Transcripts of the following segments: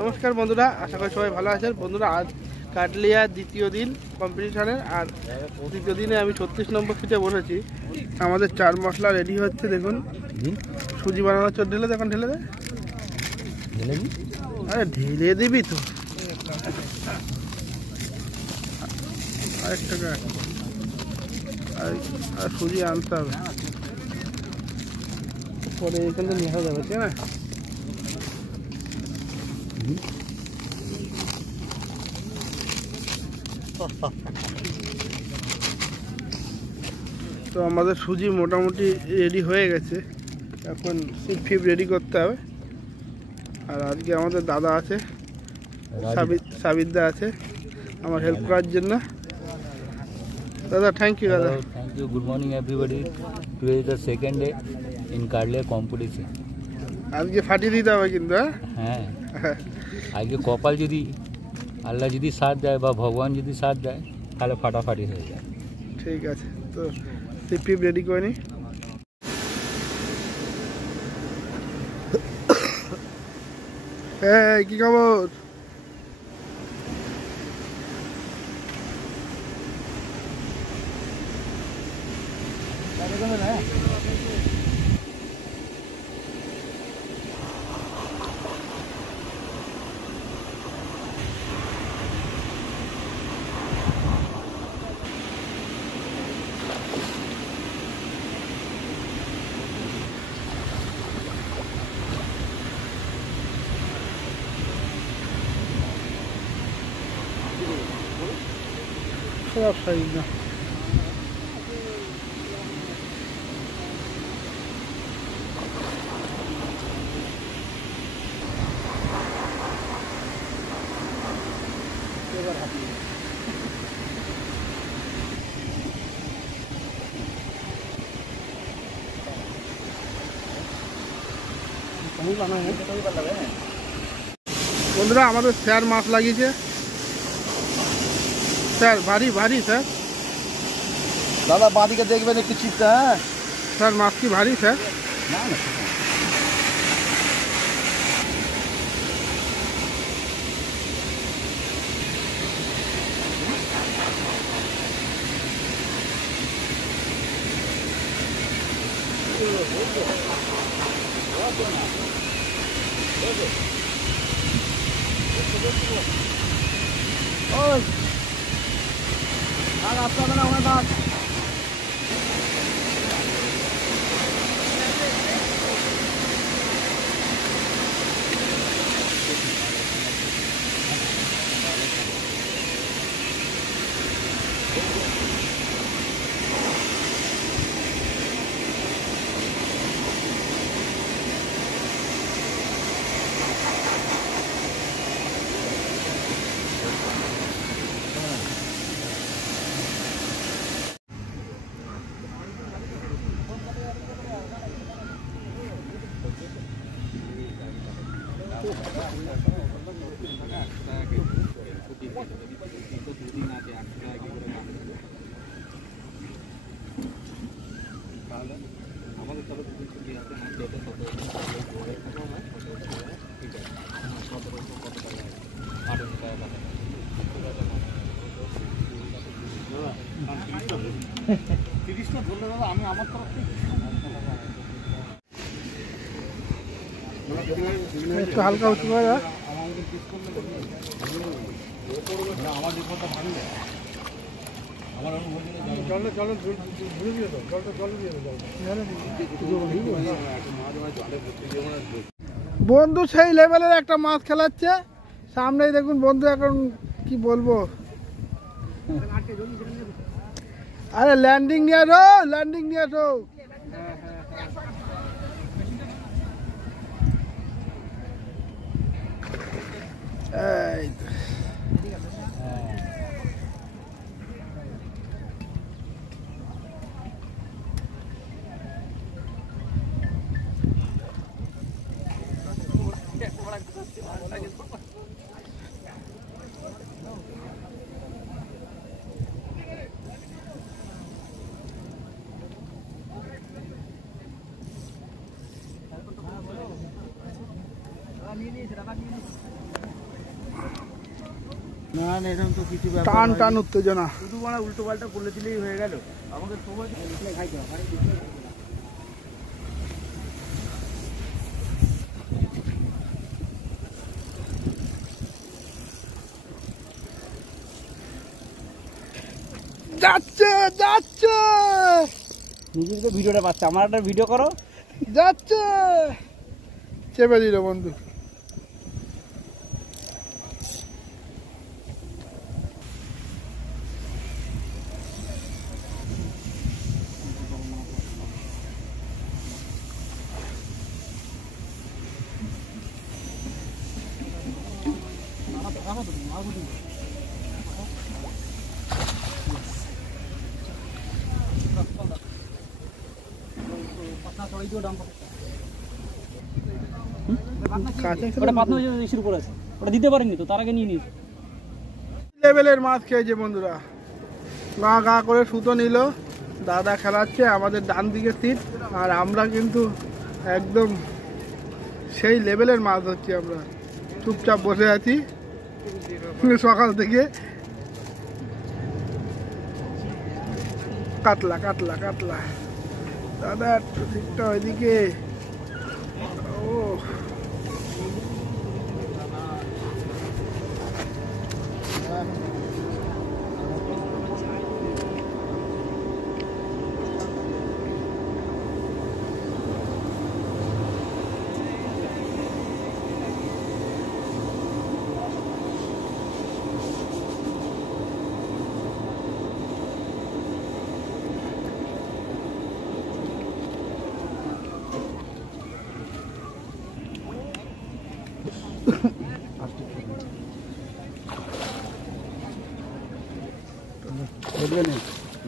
নমস্কার বন্ধুরা, আশা করি সবাই ভালো আছেন। বন্ধুরা, আজ কাটলিয়া দ্বিতীয় দিন কম্পিটিশনের, আর দ্বিতীয় দিনে আমি 36 নম্বর সিটে বসেছি। আমাদের চার মশলা রেডি হচ্ছে। দেখুন, সুজি বানানোর চোর ঢেলে দেখুন, ঢেলে দে। আরে ঢেলে দিবি তো, আরেক টাকা আর সুজি আনতে হবে, পরে এখান থেকে নিয়ে যাবে, ঠিক না? তো আমাদের সুজি মোটামুটি রেডি হয়ে গেছে, এখন ফিপ রেডি করতে হবে। আর আজকে আমাদের দাদা আছে, সাবিদা আছে আমার হেল্প করার জন্য। দাদা, থ্যাংক ইউ। দাদা, thank you. Good morning everybody. Today is the second day in কাটলিয়া কম্পিটিশন। আজকে ফাটিয়ে দিতে হবে কিন্তু। হ্যাঁ, আজকে কপাল যদি আল্লাহ যদি সাথ দেয় বা ভগবান যদি সাথ দেয় তাহলে ফাটাফাটি হয়ে যায়। ঠিক আছে, তো ফিপ রেডি করে নি। হ্যাঁ, কি খবর? সব সাইজ না। বন্ধুরা, আমাদের স্যার মাছ লাগিয়েছে। স্যার ভারী ভারী স্যার। দাদা বাঁদিকে দেখবেন একটু চিপটা। হ্যাঁ স্যার, মাছ কি ভারী স্যার? না না, আপনার না ওনার দাঁত। আমি আমার তরফ থেকে একটু হালকা উঁচু করে দাও। আমার রিপোর্টটা ভালো। আমার জলটা জলটা ধুয়ে দিয়ে দাও, জলটা জল দিয়ে দাও। বন্ধু সেই লেভেলের একটা মাছ খেলাচ্ছে সামনেই, দেখুন বন্ধু। এখন কি বলবো, আরে ল্যান্ডিং নিয়ে আসো, ল্যান্ডিং নিয়ে আসো। এই না না এরকম তো কিছু টান টান উত্তেজনা। শুধু মানে উল্টো পাল্টা বলে দিলেই হয়ে গেল আমাকে সময় খাইতে হবে। যাচ্ছে যাচ্ছে নিজের তো ভিডিওটা পাচ্ছে, আমার একটা ভিডিও করো। যাচ্ছে, চেপে দিল বন্ধু। দিতে পারেনি তো, তার আগে নিয়ে নিস। লেভেলের মাছ খেয়েছে বন্ধুরা, গা গা করে সুতো নিল। দাদা খেলাচ্ছে আমাদের ডান দিকে সিট, আর আমরা কিন্তু একদম সেই লেভেলের মাছ ধরছি। আমরা চুপচাপ বসে আছি সকাল থেকে। কাতলা কাতলা কাতলা, দাদা একটু সিটটা ওইদিকে। ও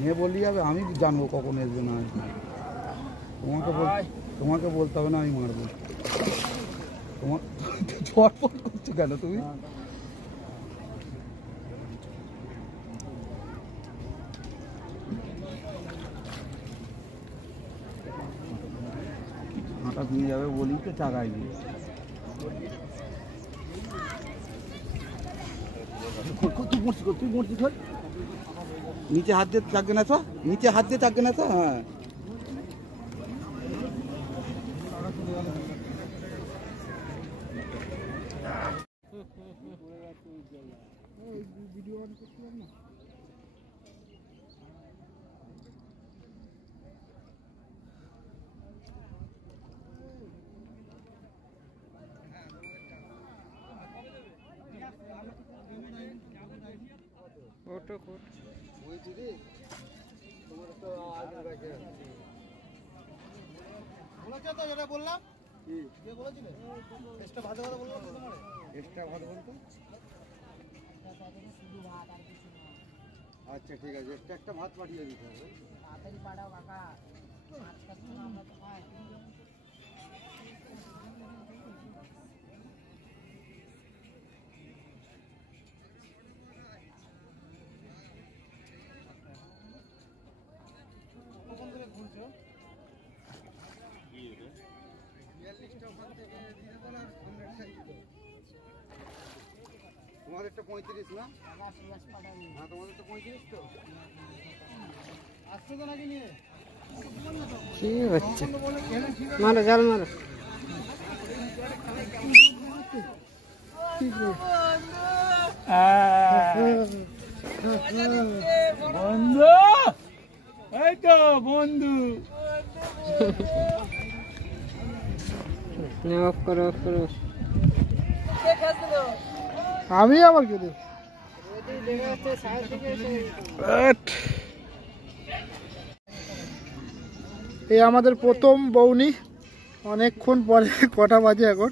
নিয়ে বললি যাবে, আমি জানবো কখন আসবে না আসবে। তোমাকে বলতে হবে না, আমি মারবো। তোমার ঝটপট করছো কেন তুমি? হঠাৎ নিয়ে যাবে বলি তো চাগাই দিয়ে। তুই মরছিস, নিচে হাত দিয়ে থাকবে না তো, নিচে হাত দিয়ে থাকবে না তো। হ্যাঁ বললাম আচ্ছা ঠিক আছে, একটা ভাত পাঠিয়ে দিতে হবে। তোমাদেরটা 35 না? হ্যাঁ তোমাদেরটা 35 তো। আসতে তো নাকি নিয়ে কি হচ্ছে? মারো জাল মারো। বন্ধু, এই তো বন্ধু। অফ করো অফ করো। আমি আবার কে দেব? এই আমাদের প্রথম বউনি, অনেকক্ষণ পরে। কটা বাজে এখন?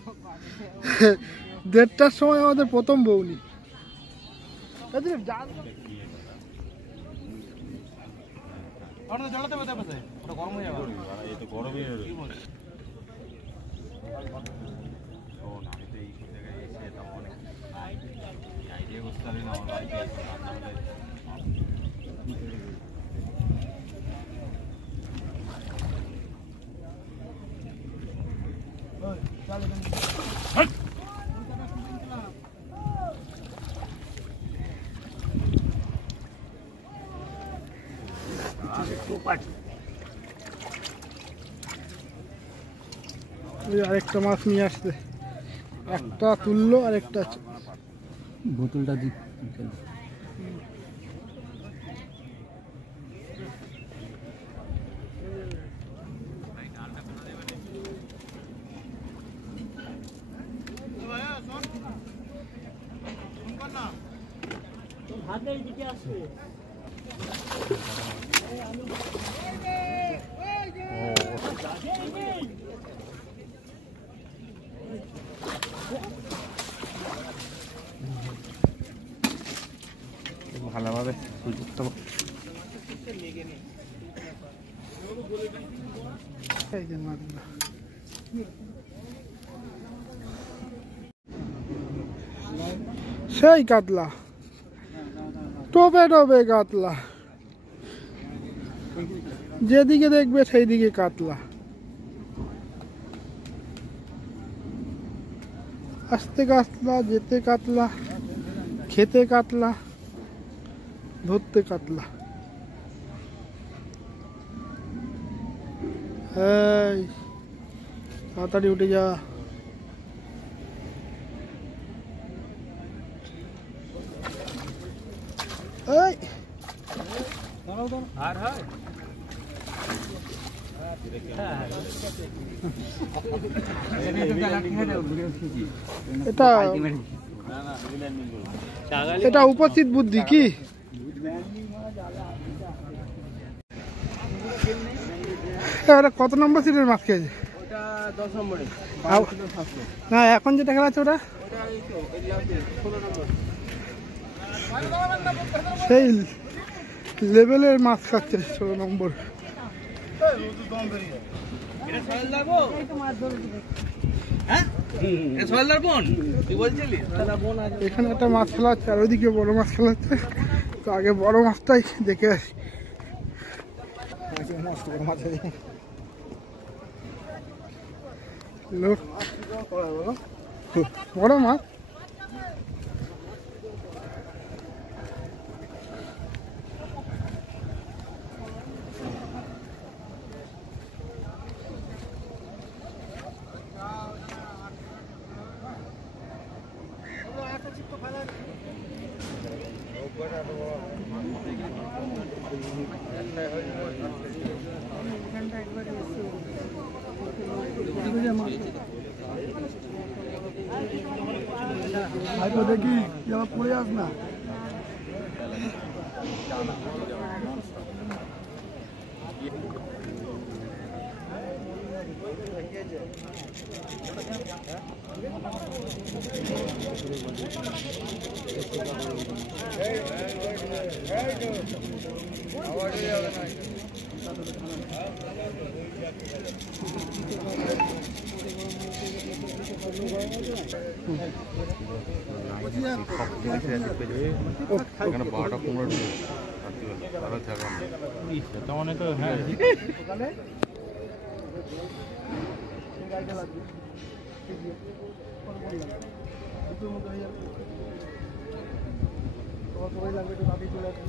1:30টার সময় আমাদের প্রথম বউনি। ওই আরেকটা মাছ নিয়ে আসছে, একটা তুললো আর একটা বোতলটা দি ভালোভাবে সুযোগটা এই যে মাছগুলো সেই কাতলা, টোপে টোপে কাতলা, যেদিকে দেখবে সেই দিকে কাতলা। আসতে কাতলা, যেতে কাতলা, খেতে কাতলা, ধরতে কাতলা। এই তাড়াতাড়ি উঠে যা। এই আর হয় এটা এটা উপস্থিত বুদ্ধি কি? এটা কত নম্বর সিটের মাছ খেয়েছে? না এখন যেটা খেলা আছে ওটা সেই লেভেলের মাছ খাচ্ছে 16 নম্বর। এখানে একটা মাছ খেলা হচ্ছে আর ওইদিকে বড় মাছ খেলা হচ্ছে, তো আগে বড় মাছটাই দেখে আসি। বড় মাছ দেখি পড়ে আস না।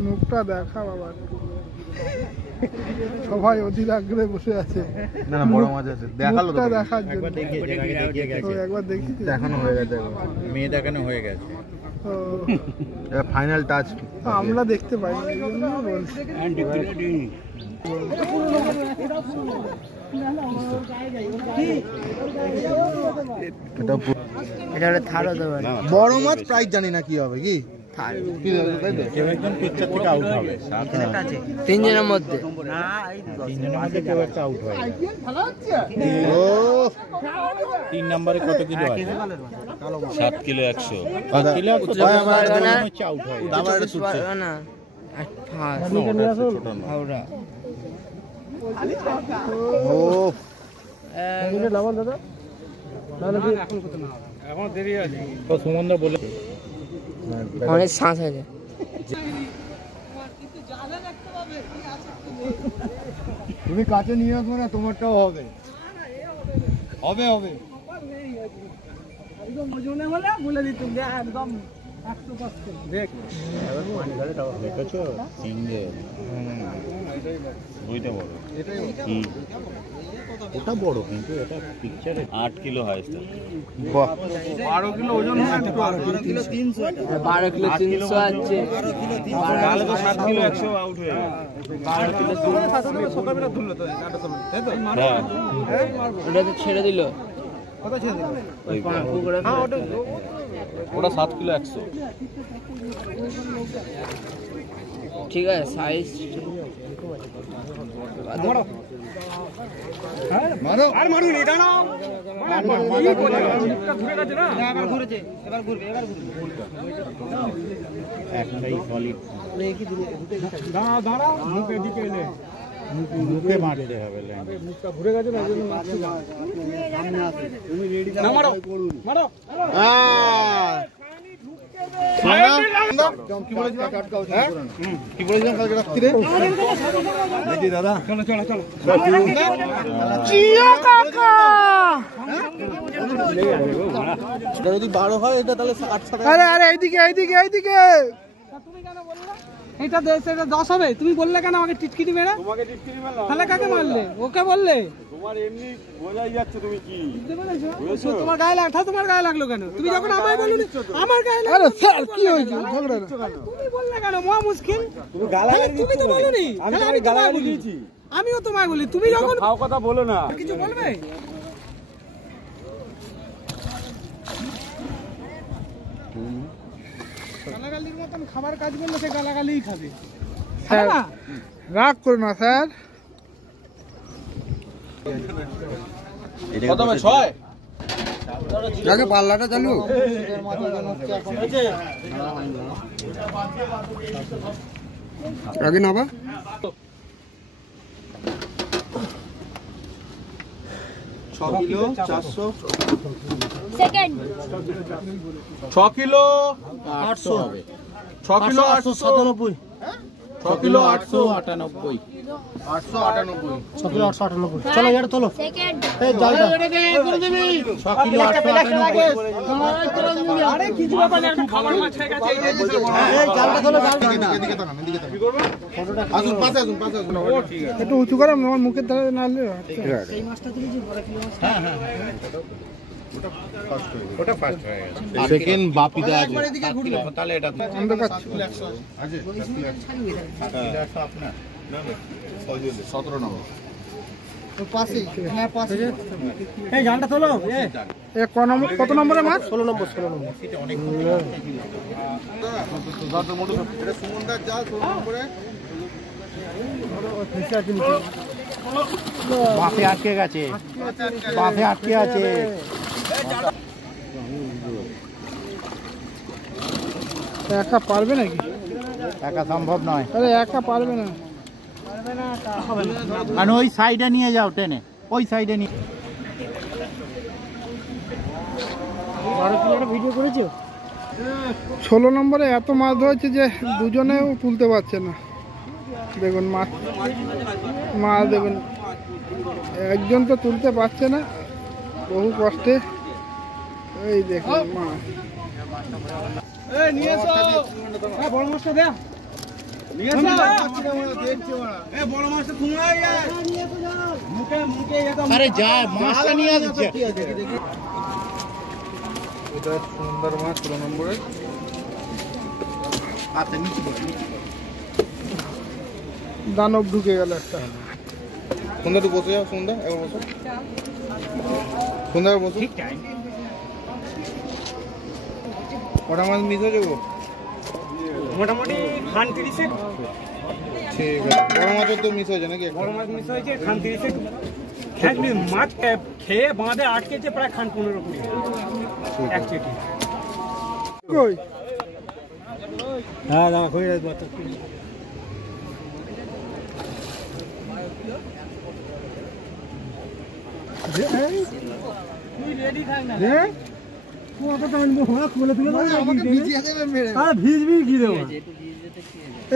মুখটা দেখা বাবা, সবাই অধীর আগ্রহে বসে আছে। না না বড় মাছ আছে, দেখালো তো দেখার জন্য একবার দেখি দেখানো হয়ে গেছে, মেয়ে দেখানো হয়ে গেছে। ফাইনাল টাচ আমরা দেখতে পাই না, এই জন্য বলছি। বড় মাছ প্রাইস জানি না কি হবে, কি তিনজনের মধ্যে কেউ একটা আউট হয়। 3 নম্বরে কত কিলো আছে? 7 কিলো 100 আউট হয়। এখন দেরি আছে, সুমনদা বলে অনেক শ্বাস আছে। তুমি কাছে নিয়ে আসবো না, তোমারটাও হবে হবে হবে। ওটা বড় কিন্তু এটা পিকচারে 8 কিলো হয়। 12 কিলো ওজন হয়। 12 কিলো 300 আছে। 12 কিলো 7 কিলো 100 আউট হয়ে গেল। 12 কিলো সকালবেলা ধরলো তো এটা তো তাই তো ওটা তো ছেড়ে দিল। কত ছেড়ে দিল? হ্যাঁ ওটা 7 কিলো 100। ঠিক আছে সাইজ মারো আর মারুন এটা নাও। ঘুরে গেছে না? এবার ঘুরেছে, এবার ঘুরবে, এবার ঘুরবে। একটাই সলিড দাঁড়াও মুখে দিকে এলে মুখে মারতে হবে ল্যান্ড। মুখটা ঘুরে গেছে না এজন্য মারছি না। না মারো মারো। কি বলেছিলাম কালকে রাত্রিরে? দেখি দাদা, চলো চলো চলো। যদি 12 হয় এটা তাহলে 8 আরে আরে এইদিকে এইদিকে এইদিকে। তুমি কেন বললে এটা 10 হবে? তুমি বললে কেন আমাকে টিটকিটি মেরে? তোমাকে টিটকিটি মারলাম। তাহলে কাকে মারলে? ওকে বললে? তোমার এমনি বোঝাই যাচ্ছে তুমি কি বুঝতে পেরেছো? তোমার গায়ে লাগা, তোমার গায়ে লাগলো কেন? তুমি যখন আমায় বললি আমার গায়ে লাগলো। আরে স্যার কি হয়েছে ঝগড়া? তুমি বললে কেন? মহা মুশকিল। তুমি গালাগালি দিচ্ছ। তুমি তো বলনি। আমি তোমাকে গালাগালি দিয়েছি। আমিও তোমায় বলি। তুমি যখন খাও কথা বলো না। কিছু বলবে? গালাগালির মতন খাবার কাজ করলে সে গালাগালিই খাবে। স্যার রাগ করো না স্যার। কত হবে? 6 আগে পাল্লাটা চালু। আগে নাবা। 6 কিলো 400। সেকেন্ড 6 কিলো 800 হবে। 6 কিলো 897। 6 কিলো 898। 898। 6 কিলো 898। চলো এটা তোলো। সেকেন্ড এই জালটা 6 কিলো 898। আরে কিছু ব্যাপার না, একটা খাবার মাছ হয়ে গেছে। এই জালটা তোলো, জালটা এদিকে তাকান, এদিকে তাকান। কি করব? আসুন পাশে আসুন, পাশে আসুন। ঠিক আছে। একটু উঁচু করে আমার মুখের ধারে না হলে ওটা ফার্স্ট হয়ে গেছে। সেকেন্ড বাপিদা আছে। এদিকে ঘুরলে তাহলে এটা অন্ধ পাচ্ছি। আছে 100 আপনার না না 17 নম্বর এই জালটা তোলো। এ কত নম্বরে মাছ? 16 নম্বর। 16 নম্বর। এটা সুমনদার জাল 16 নম্বরে। বাফে আটকে গেছে। বাফে আটকে আছে। একা পারবে নাকি? একা সম্ভব নয়। আরে একা পারবে না। কারণ ওই সাইডে নিয়ে যাও টেনে, ওই সাইডে নিয়ে। 16 নম্বরে এত মাছ ধরেছে যে দুজনেও তুলতে পারছে না। দেখুন মাছ দেখুন, একজন তো তুলতে পারছে না, বহু কষ্টে। এই দেখুন মাছ। বড় মাছটা দে। আরে যা মাছটা নিয়ে আসছে। এটা সুমনদার মাছ 16 নম্বরে। আচ্ছা নিচে দানব ঢুকে গেল একটা। সুন্দর একটু বসে যাও, সুন্দর একবার বসো। সুন্দর বসো। কটা মাছ মিস হয়ে যাবো? মোটামুটি খান 30 ঠিক আছে। বড় মাছের তো মিস হয়েছে নাকি? বড় মাছ মিস হয়েছে। খান 30 মাছ খেয়ে বাঁধে আটকেছে প্রায় খান 15-20 এক চেটি। কই হ্যাঁ না কই রে বাত। তুই রেডি থাক না রে। তুই অত টাইম হওয়া খুলে তুলে দাও। আমাকে ভিজিয়ে দেবে মেরে। আরে ভিজবি কি দেব?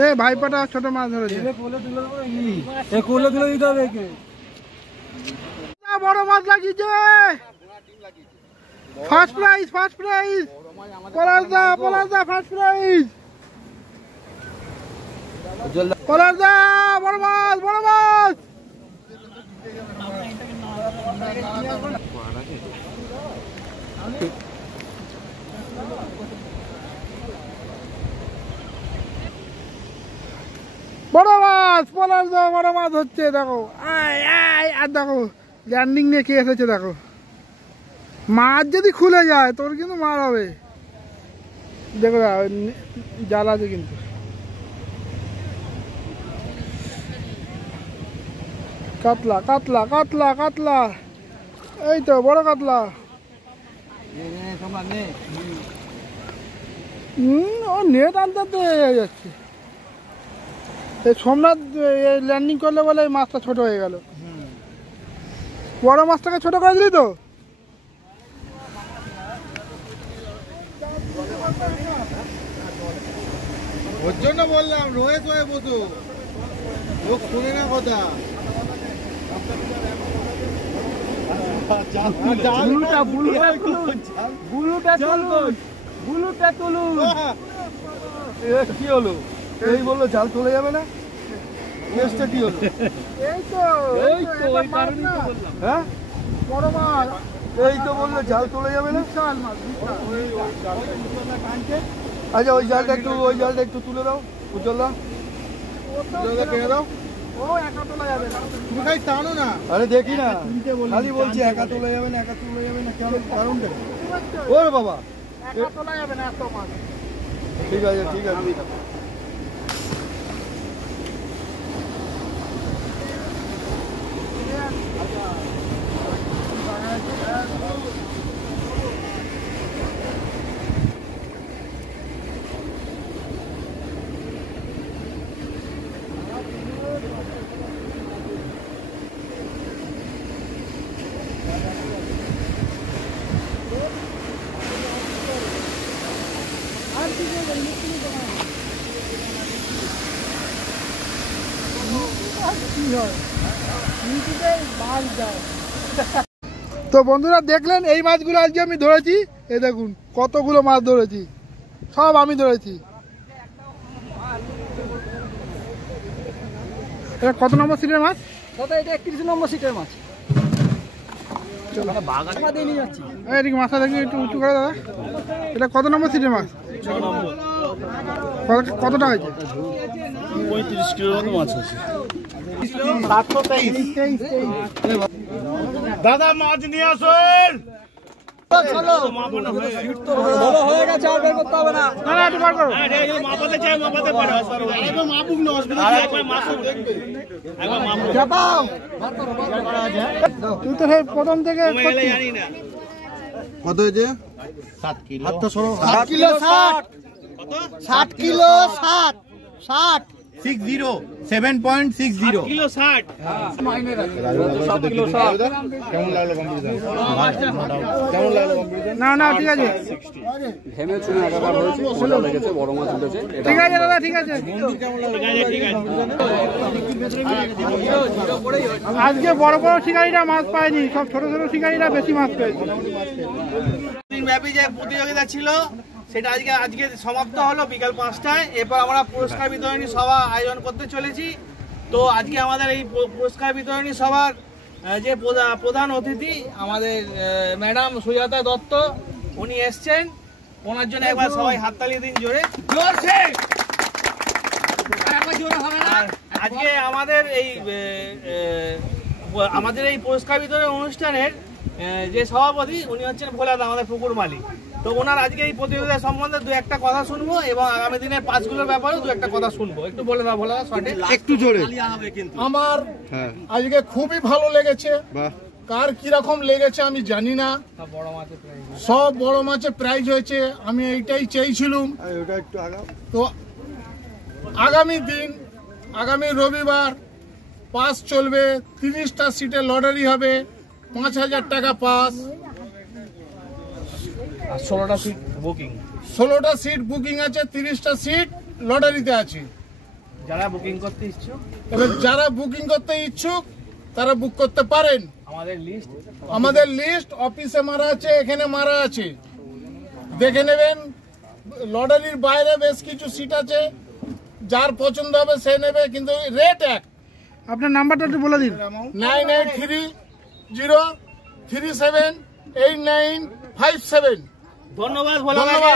এ ভাইপাটা ছোট মাছ ধরেছে। এ কোলে তুলে দেব নাকি? এ কোলে তুলে দিতে হবে কে? বড় মাছ লাগিয়েছে। ফার্স্ট প্রাইজ পলাশদা ফার্স্ট প্রাইজ পলাশদা বড় মাছ পলাশদা বড় মাছ হচ্ছে দেখো আর দেখো ল্যান্ডিং নিয়ে কে এসেছে দেখো মাছ যদি খুলে যায় তোর কিন্তু মার হবে দেখো জাল আছে কিন্তু কাতলা এই তো বড় কাতলা ও নেট আনতে যাচ্ছে এই সোমনাথ ল্যান্ডিং করলে বলে এই মাছটা ছোট হয়ে গেল বড় মাছটাকে ছোট করে দিলি তো ওর জন্য বললাম রোয়ে তোয়ে বতো লোক শুনে না কথা কি হলো এই বললো জাল চলে যাবে না কেসটা কি হলো হ্যাঁ বড় মাছ এই তো বললো জাল চলে যাবে না আচ্ছা ওই জালটা একটু তুলে দাও উজ্জ্বলদা কেনে দাও তুমি খাই টানো না আরে দেখি না খালি বলছি একা তোলা যাবে না কেন কারণটা ওরে বাবা ঠিক আছে তো বন্ধুরা দেখলেন এই মাছগুলো আজকে আমি ধরেছি এই দেখুন কতগুলো মাছ ধরেছি সব আমি ধরেছি এটা কত নম্বর সিটের মাছ এটা 31 নম্বর সিটের মাছ এদিকে মাছটা দেখি একটু উঁচু করে দাদা এটা কত নম্বর সিটের মাছ কত টাকা হয়েছে 35 কিলো মতো মাছ আছে দাদা মাছ নিয়ে আসুন হয়ে গেছে আর বের করতে হবে না তুই তো প্রথম থেকে কত হয়েছে 7 কিলো 7 কিলো 60 কিলো 60 60 7.60 কিলো 60 কেমন লাগলো কম্পিটিশন না ঠিক আছে হেমে চুনে একাকার হয়েছে ভালো লেগেছে বড় মাছ উঠেছে ঠিক আছে দাদা ঠিক আছে আজকে বড় শিকারীরা মাছ পায়নি সব ছোট শিকারীরা বেশি মাছ পেয়েছে দিনব্যাপী যে প্রতিযোগিতা ছিল সেটা আজকে সমাপ্ত হলো বিকাল 5টায়। এরপর আমরা পুরস্কার বিতরণী সভা আয়োজন করতে চলেছি। তো আজকে আমাদের এই পুরস্কার বিতরণী সভার যে প্রধান অতিথি আমাদের ম্যাডাম সুজাতা দত্ত, উনি এসছেন। ওনার জন্য একবার সবাই হাততালি দিন জোরে। আজকে আমাদের এই পুরস্কার বিতরণ অনুষ্ঠানের যে সভাপতি উনি হচ্ছেন ভোলাদা, আমাদের পুকুর মালিক। তো ওনার আজকে এই প্রতিযোগিতা সম্বন্ধে দু একটা কথা শুনবো এবং আগামী দিনের পাঁচগুলোর ব্যাপারেও দু একটা কথা শুনবো। একটু বলে দাও ভোলাদা, একটু জোরে। আমার আজকে খুবই ভালো লেগেছে। কার কিরকম লেগেছে আমি জানি না, সব বড় মাছের প্রাইজ হয়েছে। আমি এইটাই চেয়েছিলাম। তো আগামী রবিবার পাস চলবে, 30টা সিটে লটারি হবে, 5,000 টাকা পাস, 16টা সিট বুকিং, 16টা সিট বুকিং আছে, 30টা সিট লটারিতে আছে। যারা বুকিং করতে ইচ্ছুক, এবার যারা বুকিং করতে ইচ্ছুক তারা বুক করতে পারেন। আমাদের লিস্ট অফিসে মারা আছে, এখানে মারা আছে, দেখে নেবেন। লটারির বাইরে বেশ কিছু সিট আছে, যার পছন্দ হবে সে নেবে, কিন্তু রেট এক। আপনার নাম্বারটা একটু বলে দিন। 9830378957। ধন্যবাদ ভোলাদাকে।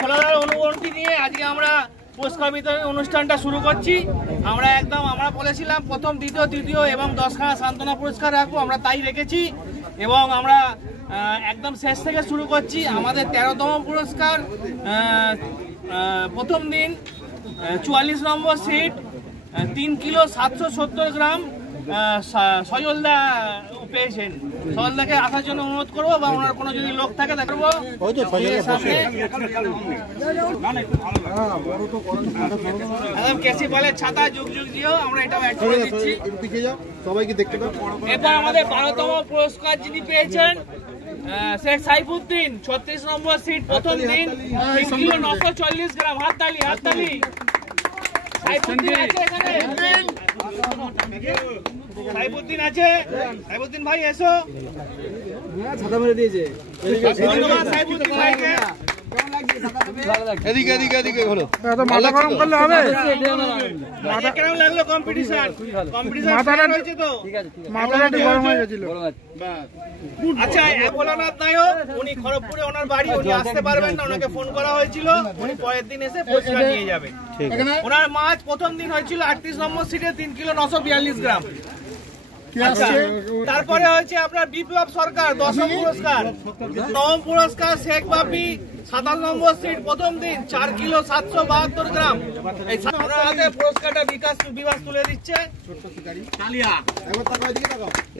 ভোলাদার অনুমতি নিয়ে আজকে আমরা পুরস্কার বিতরণ অনুষ্ঠানটা শুরু করছি। আমরা বলেছিলাম প্রথম, দ্বিতীয়, তৃতীয় এবং 10খানা সান্ত্বনা পুরস্কার রাখবো, আমরা তাই রেখেছি। এবং আমরা একদম শেষ থেকে শুরু করছি। আমাদের 13তম পুরস্কার প্রথম দিন 44 নম্বর সিট 3 কিলো 770 গ্রাম সজলদা পেয়েছেন। সজলদাকে আসার জন্য অনুরোধ করবো, বা ওনার কোনো যদি লোক থাকে দেখবো। কেসি বলে ছাতা যুগ যুগ দিও, আমরা এটা অ্যাড করে দিচ্ছি। সবাইকে দেখতে পাবো। এরপর আমাদের 12তম পুরস্কার যিনি পেয়েছেন শেখ সাইফুদ্দিন 36 নম্বর সিট প্রথম দিন 3 কিলো 940 গ্রাম। হাততালি হাততালি। সাইফুদ্দিন আছে এখানে, সাইফুদ্দিন আছে। সাইফুদ্দিন ভাই এসো। ছাতা মেরে দিয়েছে। ধন্যবাদ সাইফুদ্দিন ভাইকে। এদিকে এদিকে এদিকে হলো। মাথা গরম করলে হবে। মাথা কেমন লাগলো কম্পিটিশন? মাথাটা হয়েছে তো? মাথাটা একটু গরম হয়ে গেছিল। আচ্ছা, ভোলানাথ নায়ক উনি খড়গপুরে ওনার বাড়ি, উনি আসতে পারবেন না, ওনাকে ফোন করা হয়েছিল, উনি পরের দিন এসে পুরস্কার নিয়ে যাবে। ওনার মাছ প্রথম দিন হয়েছিল 38 নম্বর সিটে 3 কিলো 942 গ্রাম। তারপরে হয়েছে আপনার বিপ্লব সরকার 10ম পুরস্কার। 9ম পুরস্কার শেখ বাপি 27 নম্বর সিট প্রথম দিন 4 কিলো 772 গ্রাম। এই হাতে পুরস্কারটা বিকাশ তুলে দিচ্ছে।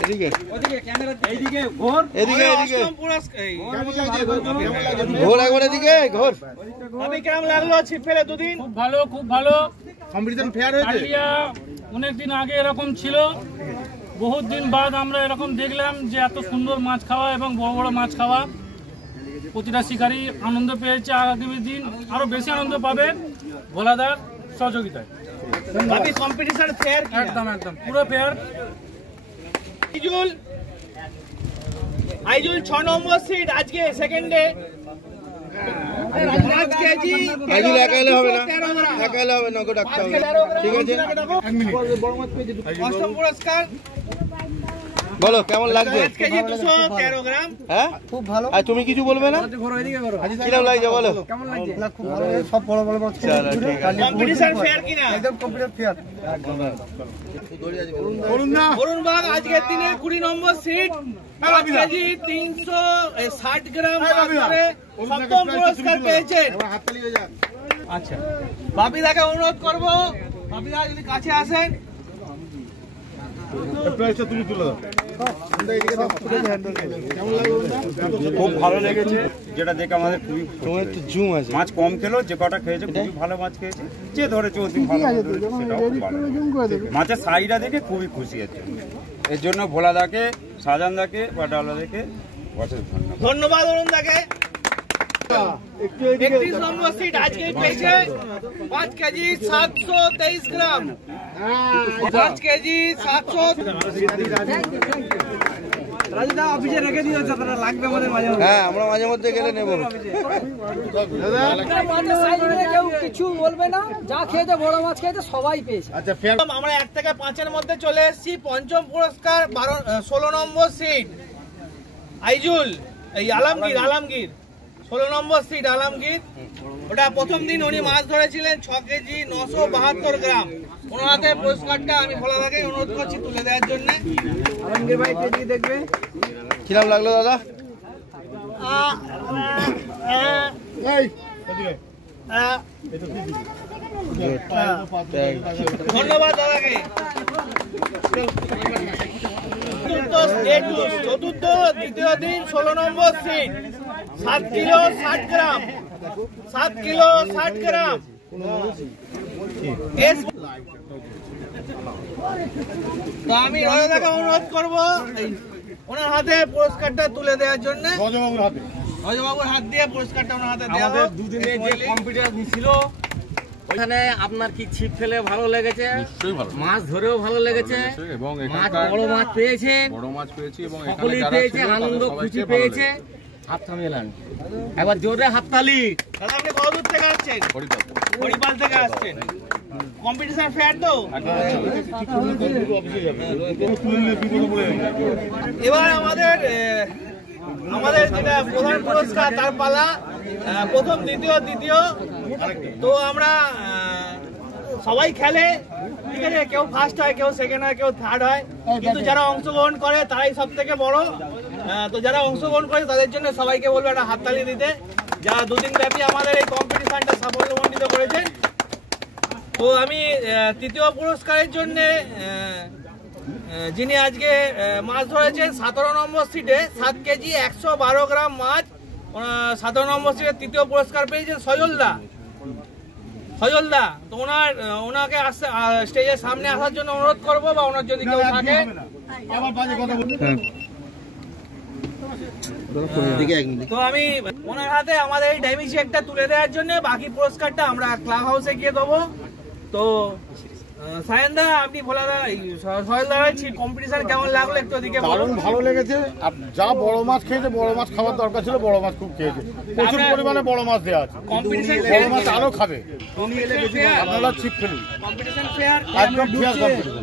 এদিকে ওদিকে ক্যামেরা এইদিকে ঘোর। এদিকে এদিকে 8ম পুরস্কার ঘোর একবার এদিকে ঘোর। আমি কেমন লাগলো ছিপ ফেলে দুদিন? খুব ভালো। কম্পিটিশন ফেয়ার হয়েছে। অনেকদিন আগে এরকম ছিল, বহুত দিন বাদ আমরা এরকম দেখলাম যে এত সুন্দর মাছ খাওয়া এবং বড় বড় মাছ খাওয়া। প্রতিটা শিকারী আনন্দ পেয়েছে, আগামী দিন আরো বেশি আনন্দ পাবে ভোলাদার সহযোগিতায়। কম্পিটিশন ফেয়ার একদম একদম পুরো ফেয়ার। আইজুল 6 নম্বর সিট আজকে সেকেন্ডে 5 কেজি। আইজুল একাইলে হবে না, একাইলে হবে না, ওকে ডাকতে হবে। ঠিক আছে, 8ম পুরস্কার বলো কেমন লাগবে? 5 কেজি 213 গ্রাম। হ্যাঁ খুব ভালো। আর তুমি কিছু বলবে না? কিরকম লাগছে বলো? কেমন লাগছে? খুব ভালো, সব বড় বড় মাছ। চলো ঠিক আছে। কম্পিটিশন ফেয়ার কিনা? একদম কম্পিটিশন ফেয়ার। অরুণবাগ আজকের দিনে 20 নম্বর সিট 5 কেজি 360 গ্রাম করে 7ম পুরস্কার পেয়েছেন। আচ্ছা, বাপিদাকে অনুরোধ করবো, বাপিদা যদি কাছে আসেন। খুব ভালো লেগেছে, যেটা দেখে আমাদের খুবই জুম আছে। মাছ কম খেলো, যে কটা খেয়েছে খুবই ভালো মাছ খেয়েছে, যে ধরেছে অতি ভালো ধরেছে, সেটাও খুব ভালো। মাছের সাইজটা দেখে খুবই খুশি হচ্ছে। এর জন্য ভোলাদাকে, শাহজাহানদাকে বা ডালাদাকে ধন্যবাদ। অরুণ দাকে 31 নম্বর সিট আজকে পেয়েছে 5 কেজি 723 গ্রাম। 5 কেজি 700। রাজুদা অফিসে রেখে দিও, যারা লাগবে আমাদের মাঝে। হ্যাঁ, আমরা মাঝে মধ্যে গেলে নেব। কেউ কিছু বলবে না, যা খেয়েছে বড় মাছ খেয়েছে সবাই পেয়েছে। আচ্ছা, আমরা 1 থেকে 5-এর মধ্যে চলে এসেছি। 5ম পুরস্কার 16 নম্বর সিট আইজুল, এই আলমগীর 16 নম্বর সিট আলমগীর। ওটা প্রথম দিন উনি মাছ ধরেছিলেন 6 কেজি 972 গ্রাম। ওনার হাতে পুরস্কারটা আমি ভোলাদাকে অনুরোধ করছি তুলে দেওয়ার জন্য। আলমগীর ভাই পেয়ে দেখবে। কিরম লাগলো দাদা? ধন্যবাদ দাদাকে। চতুর্থ দ্বিতীয় দিন 16 নম্বর সিট 7 কিলো 60 গ্রাম। 7 কিলো 60 গ্রাম। তো আমি রাজাদাকে অনুরোধ করবো ওনার হাতে পুরস্কারটা তুলে দেওয়ার জন্য। অজয়বাবুর হাত দিয়ে পুরস্কারটা ওনার হাতে দেওয়া হোক। দুদিনে যে কম্পিটিশন ছিল এখানে আপনার কি ছিপ ফেলে ভালো লেগেছে, মাছ ধরেও ভালো লেগেছে, এবং মাছ বড় মাছ পেয়েছেন, বড় মাছ পেয়েছি এবং সকলেই পেয়েছে, আনন্দ খুশি পেয়েছে। হাততালি মেলান একবার জোরে হাততালি। দাদা আপনি কত দূর থেকে আসছেন? হরিপাল থেকে আসছেন। কম্পিটিশন ফেয়ার তো এবার আমাদের যেটা প্রধান পুরস্কার তার পালা, প্রথম দ্বিতীয়। তো আমরা সবাই খেলে, ঠিক আছে, কেউ ফার্স্ট হয়, কেউ সেকেন্ড হয়, কেউ থার্ড হয়, কিন্তু যারা অংশগ্রহণ করে তারাই সব থেকে বড়। তো যারা অংশগ্রহণ করে তাদের জন্য সবাইকে বলবো একটা হাততালি দিতে, যারা দুদিন ব্যাপী আমাদের এই কম্পিটিশনটা সাফল্যমণ্ডিত করেছেন। তো আমি তৃতীয় পুরস্কারের জন্য যিনি আজকে মাছ ধরেছেন 17 নম্বর সিটে 7 কেজি 112 গ্রাম মাছ, 17 নম্বর সিটে তৃতীয় পুরস্কার পেয়েছেন সজলদা। তো ওনাকে স্টেজের সামনে আসার জন্য অনুরোধ করবো, বা ওনার যদি কেউ থাকে। তো আমি ওনার হাতে আমাদের এই ডাইমি চেকটা তুলে দেওয়ার জন্য বাকি পুরস্কারটা আমরা ক্লাব হাউসে গিয়ে দেবো। তো সায়নদা, আপনি কম্পিটিশন কেমন লাগলো একটু ওদিকে বলুন। ভালো লেগেছে। যা বড় মাছ খেয়েছে, বড় মাছ খাওয়ার দরকার ছিল, বড় মাছ খুব খেয়েছে, প্রচুর পরিমাণে বড় মাছ দেওয়া আছে। বড় মাছ আরো খাবে। আপনারা ছিপ ফেলুন, কম্পিটিশন ফেয়ার একদম ফেয়ার কম্পিটিশন।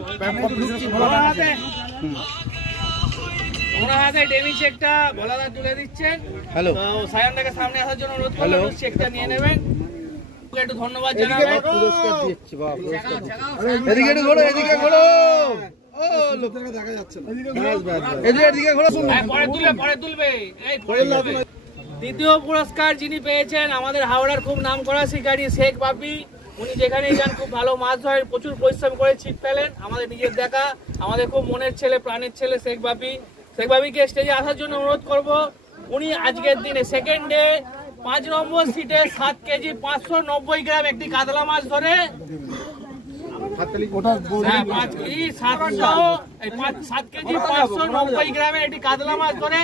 ওনার হাতে ডেমি চেকটা ভোলাদা তুলে দিচ্ছেন। হ্যালো, সায়নদাকে সামনে আসার জন্য অনুরোধ করবো, চেকটা নিয়ে নেবেন। একটু ধন্যবাদ জানাবেন। দ্বিতীয় পুরস্কার যিনি পেয়েছেন আমাদের হাওড়ার খুব নামকরা শিকারী শেখ বাপি। উনি যেখানে যান খুব ভালো মাছ ধরেন, প্রচুর পরিশ্রম করে ছিপ ফেলেন। আমাদের নিজের দেখা, আমাদের খুব মনের ছেলে, প্রাণের ছেলে শেখ বাপিকে স্টেজে আসার জন্য অনুরোধ করব। উনি আজকের দিনে সেকেন্ড ডে 5 নম্বর সিটে 7 কেজি 590 গ্রাম একটি কাতলা মাছ ধরে 7 কেজি 590 গ্রামের একটি কাতলা মাছ ধরে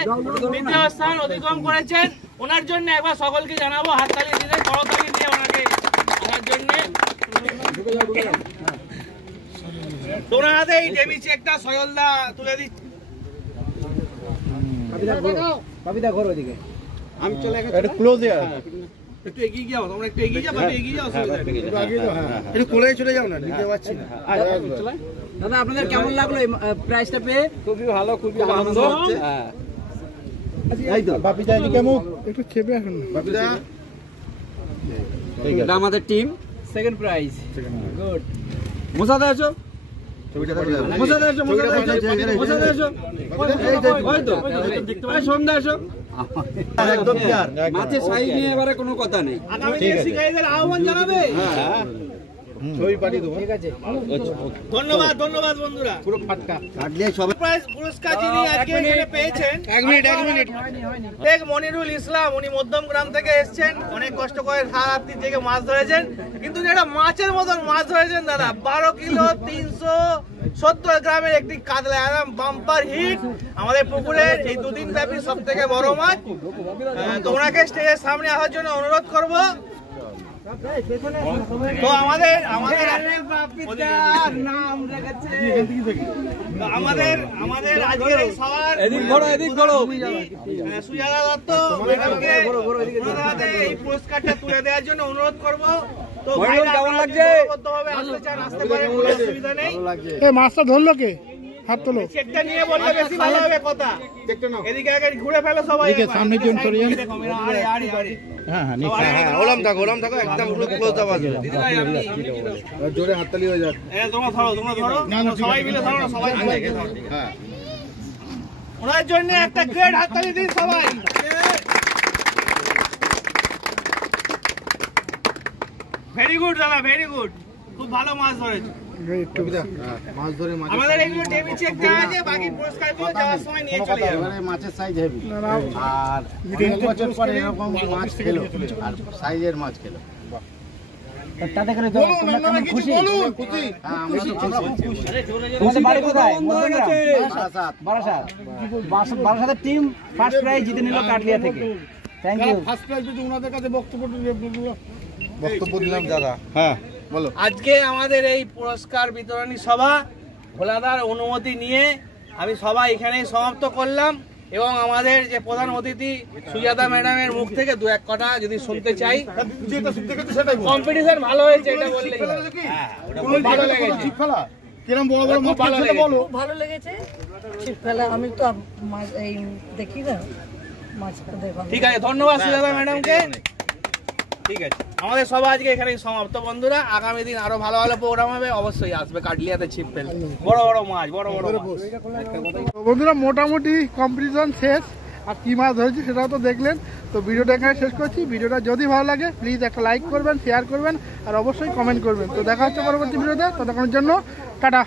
দ্বিতীয় স্থান অধিগম করেছেন। ওনার জন্য একবার সকলকে জানাবো হাততালি দিতে, করতালি দিয়ে ওনাকে ওনার জন্য। তোমরা হাতে এই ডেমি চেকটা সজলদা তুলে দিচ্ছি। আমি চলে একটু ক্লোজ একটু এগিয়ে যাও, তোমরা একটু এগিয়ে যাও, এগিয়ে যাও, একটু কোলে চলে যাও না, নিতে পারছি না। দাদা আপনাদের কেমন লাগলো এই প্রাইজটা পেয়ে? খুবই ভালো, খুবই আনন্দ হচ্ছে। এই তো বাপিদা এদিকে মুখ একটু খেপে এখন বাপিদা। এটা আমাদের টিম সেকেন্ড প্রাইজ। গুড। মোসাদা আছো, মাছের সাইজ নিয়ে এবারে কোনো কথা নেই। আহ্বান জানাবে। ধন্যবাদ বন্ধুরা। পুরো ফাটকা পুরস্কার যিনি আজকে এখানে পেয়েছেন, এক মিনিট শেখ মনিরুল ইসলাম। উনি মধ্যম গ্রাম থেকে এসেছেন, অনেক কষ্ট করে রাত্রি থেকে মাছ ধরেছেন, কিন্তু যেটা মাছের মতন মাছ ধরেছেন দাদা। 12 কিলো 370 গ্রামের একটি কাতলা, একদম বাম্পার হিট আমাদের পুকুরের এই দুদিন ব্যাপী সব থেকে বড় মাছ। তো ওনাকে স্টেজের সামনে আসার জন্য অনুরোধ করবো। তো আমাদের আজকের এই সবার সুজাতা দত্ত ম্যাডামকে এই পুরস্কারটা তুলে দেওয়ার জন্য অনুরোধ করবো। তো কেমন লাগছে? আসতে চান আসতে পারেন, কোনো অসুবিধা নেই। মাছটা ধরলো কে? হাত তোলো। চেকটা নিয়ে বললে বেশি ভালো হবে কথা। এদিকে আগে ঘুরে ফেলো সবাই, সামনের জন সরে যান। ওলাম থাকো একদম পুরো ক্লোজ আওয়াজ হবে। জোরে হাততালি হয়ে যাক। তোমরা ধরো সবাই মিলে ধরো, সবাই হ্যাঁ। ওনার জন্য একটা গ্রেট হাততালি দিন সবাই। ভেরি গুড দাদা, ভেরি গুড, খুব ভালো মাছ ধরেছে। আমাদের এইগুলো ডেমি চেক দেওয়া আছে, বাকি পুরস্কারগুলো যাওয়ার সময় নিয়ে চলে যাবে। মাছের সাইজ হেভি, আর অনেক বছর পরে এরকম মাছ খেলো, আর সাইজের মাছ খেলো। তাতে করে তোমরা খুশি? তোমাদের বাড়ি কোথায়? বারাসাতের টিম ফার্স্ট প্রাইজ জিতে নিল কাটলিয়া থেকে। Thank you. ফার্স্ট প্রাইজ যদি ওনাদের কাছে বক্তব্য দিলাম দাদা। হ্যাঁ বলো। আজকে আমাদের এই পুরস্কার বিতরণী সভা ভোলাদার অনুমতি নিয়ে আমি সবাই এখানেই সমাপ্ত করলাম এবং আমাদের যে প্রধান অতিথি সুজাতা ম্যাডামের মুখ থেকে দু এক কথা যদি শুনতে চাই। কম্পিটিশন ভালো হয়েছে এটা বললেই ভালো লেগেছে। কিরম বড় বড় মাছ খেয়েছে বলো। ভালো লেগেছে ছিপ ফেলা, আমি তো মাছ এই দেখি না মাছ দেখা। ঠিক আছে, ধন্যবাদ সুজাতা ম্যাডামকে। ঠিক আছে, আমাদের সবাই আজকে এখানেই সমাপ্ত বন্ধুরা। আগামী দিন আরো ভালো ভালো প্রোগ্রাম হবে, অবশ্যই আসবে কাটলিয়াতে ছিপ ফেল, বড় বড় মাছ, বড় বড় মাছ। বন্ধুরা মোটামুটি কম্পিটিশন শেষ, আর কি মাছ ধরেছি সেটাও তো দেখলেন। তো ভিডিওটা এখানে শেষ করছি। ভিডিওটা যদি ভালো লাগে প্লিজ একটা লাইক করবেন, শেয়ার করবেন আর অবশ্যই কমেন্ট করবেন। তো দেখা হচ্ছে পরবর্তী ভিডিওতে, ততক্ষণের জন্য টাটা।